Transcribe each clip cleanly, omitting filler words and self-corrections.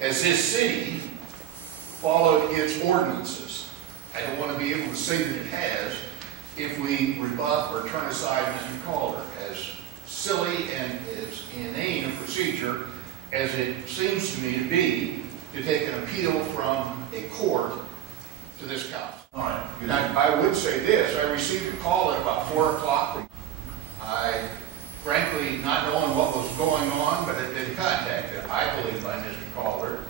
has this city followed its ordinances? I don't want to be able to say that it has if we rebuff or turn aside Mr. Calder. As silly and as inane a procedure as it seems to me to be, to take an appeal from a court to this council. All right. I would say this, I received a call at about 4 o'clock from, frankly, not knowing what was going on, but had been contacted, I believe, by Mr. Calder,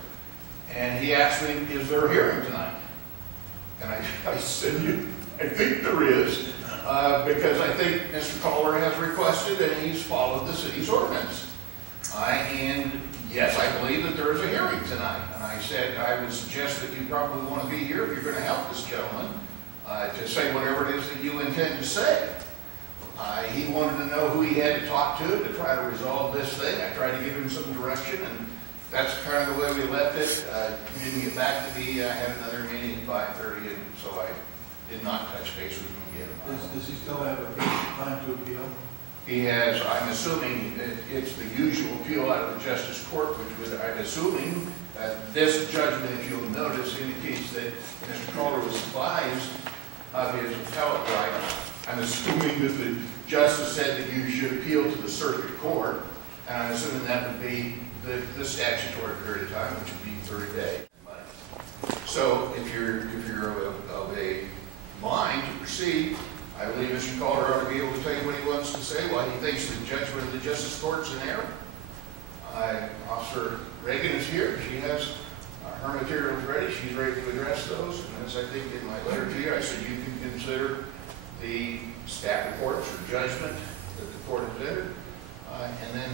and he asked me, is there a hearing tonight? And I said, I think there is, because I think Mr. Calder has requested and he's followed the city's ordinance. And yes, I believe that there is a hearing tonight. And I said, I would suggest that you probably want to be here if you're going to help this gentleman to say whatever it is that you intend to say. He wanted to know who he had to talk to try to resolve this thing. I tried to give him some direction, and that's kind of the way we left it. He didn't get back to me. I had another meeting at 5:30, and so I did not touch base with him again. Does he still have a time to appeal? He has, I'm assuming it's the usual appeal out of the Justice Court, which would, I'm assuming, this judgment, if you'll notice, indicates that Mr. Calder was advised of his appellate rights. I'm assuming that the justice said that you should appeal to the circuit court, and I'm assuming that would be the statutory period of time, which would be 30 days. So if you're of a mind to proceed, I believe Mr. Calder ought to be able to tell you what he wants to say, why he thinks the judgment of the Justice Court's in error. Officer Reagan is here. She has her materials ready. She's ready to address those. And as I think in my letter to you, I said you can consider the staff reports or judgment that the court has entered, and then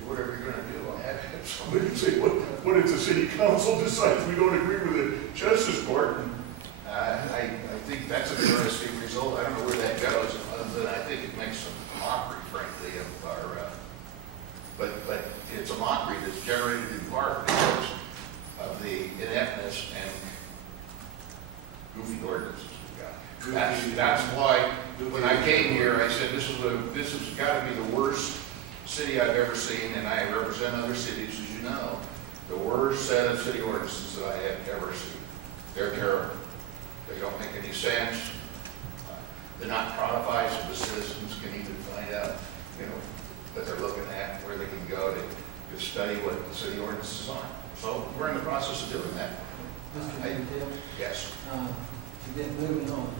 do whatever you're going to do. I had somebody say, what if the city council decides we don't agree with the Justice Court? And, I think that's an interesting result. I don't know where that goes, other than I think it makes some mockery, frankly, of our, but it's a mockery that's generated in part because of the ineptness and goofy ordinances we've got. That's why when I came here, I said this has got to be the worst city I've ever seen, and I represent other cities, as you know, the worst set of city ordinances that I have ever seen. They're terrible. They don't make any sense. They're not codified so the citizens can even find out, what they're looking at, where they can go to study what the city ordinances are. So we're in the process of doing that. Mr. Dale? Yes. To get moving on,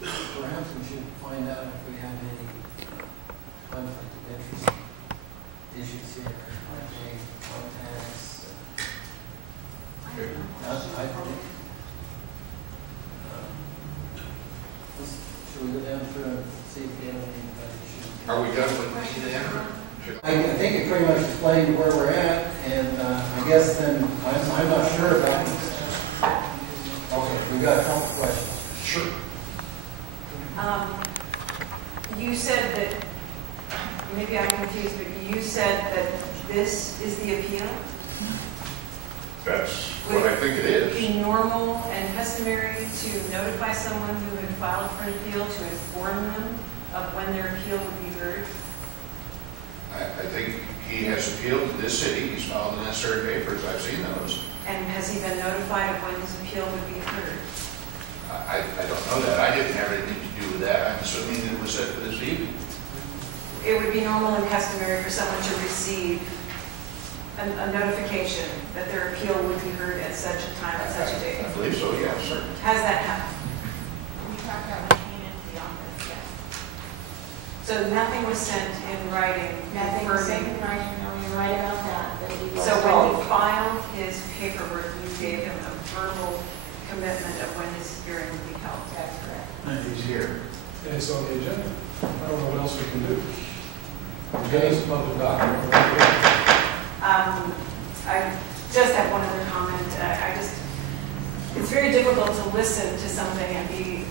perhaps we should find out if we have any conflict of interest issues here, like contacts. Okay. Should we go down through and see if we have any issues? Are we done with the enter? I think it pretty much explained where we're at, and I guess then I'm not sure about this. Okay, we've got a couple questions. Sure. You said that, maybe I'm confused, but you said that this is the appeal? That's what I think it is. Would it be normal and customary to notify someone who had filed for an appeal to inform them of when their appeal would be heard? I think he has appealed to this city. He's filed the necessary papers. I've seen those. And has he been notified of when his appeal would be heard? I don't know that. I didn't have anything to do with that. I'm assuming that it was set for this evening. It would be normal and customary for someone to receive a notification that their appeal would be heard at such a time, at such a date. I believe so, yes, certainly. Has that happened? We tracked that when he came into the office, yes. So nothing was sent in writing? Nothing was sent in writing, no, you're right about that. So when he filed his paperwork, you gave him a verbal commitment of when his hearing would be held? That's correct. And he's here. And it's on the agenda. I don't know what else we can do. Okay, it's public document. I just have one other comment. It's very difficult to listen to something and be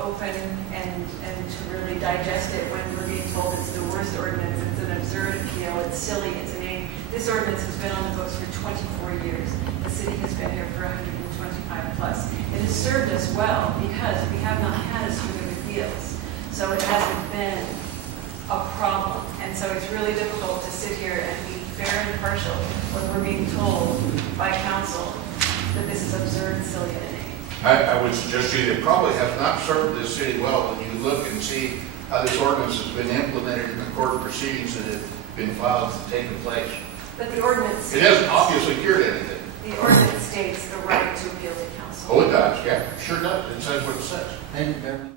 open and to really digest it when we're being told it's the worst ordinance, it's an absurd appeal, it's silly, it's inane. This ordinance has been on the books for 24 years. The city has been here for 125 plus. It has served us well because we have not had a string of appeals. So it hasn't been a problem. And so it's really difficult to sit here and impartial when we're being told by council that this is absurd, silly, and inane. I would suggest to you, it probably has not served this city well when you look and see how this ordinance has been implemented in the court proceedings that have been filed and taken place. But the ordinance. It hasn't obviously cured anything. The ordinance states the right to appeal to council. Oh, it does, yeah, sure does. It says what it says. Thank you very much.